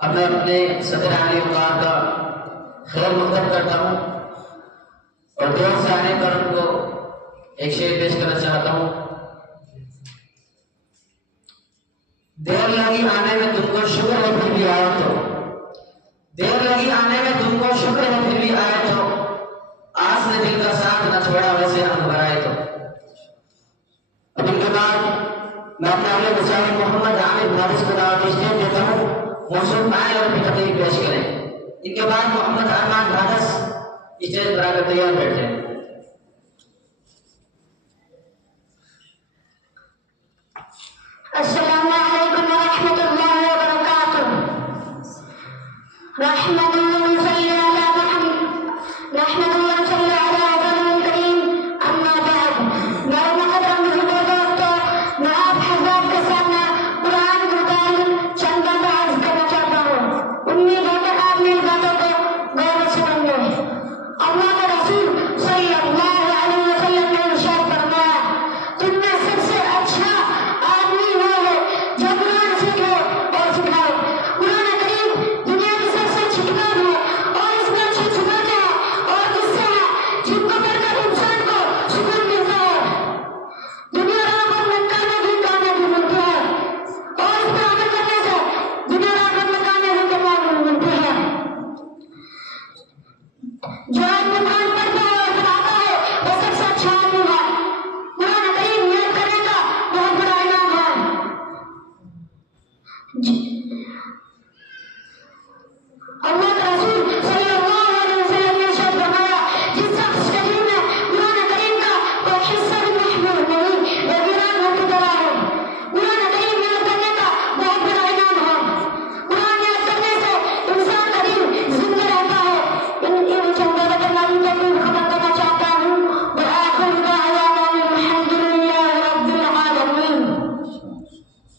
اب میں اپنے صدر عالی وقار کا خیر مقدم کرتا ہوں اور دور سے آنے پر ان کو ایک شعر پیش کرنا چاہتا ہوں. دیر لگی آنے میں تم کو شکر ہے پھر بھی آئے تو، دیر لگی آنے میں تم کو شکر ہے پھر بھی آئے تو، آس نے دل کا ساتھ نہ چھوڑا ویسے ہم گھبرائے تو. اب ان کے بعد میں اپنے اگلے مسافر محمد عامر بھارس کو دعوت اسٹیج دیتا ہوں، موصول آئے اور پھر تقریر پیش کریں. ان کے بعد محمد ارمان بھارس اسٹیج پر آ کر تیار بیٹھے. السلام علیکم ورحمۃ اللہ وبرکاتہ. رحمۃ اللہ صلی علی محمد رحمۃ اللہ صلی علی رسول کریم. اما بعد، میرے محترم بزرگوں دوستوں، میں آپ حضرات کے سامنے قرآن کا تعلیم چند باتیں عرض کرنا چاہتا ہوں. امید ہے کہ آپ میری باتوں کو غور سے سنیں گے. اللہ کے رسول صلی اللہ علیہ وسلم نے ارشاد فرمایا، تم میں سب سے اچھا آدمی وہ ہے جو قرآن سیکھے اور سکھائے. قرآن کریم دنیا کی سب سے اچھی کتاب ہے اور اس میں اچھی صفاتیں ہیں اور قصے ہیں جن کو پڑھ کر انسان کو سکون ملتا ہے. دنیا اور آخرت میں کامیابی ملتی ہے اور اس پر عمل کرنے سے دنیا اور آخرت میں کامیابی ملتی ہے. جو آدمی قرآن پڑھتا ہے اور پڑھاتا ہے وہ سب سے اچھا آدمی ہے. قرآن کریم یاد کرنے کا بہت بڑا انعام ہے.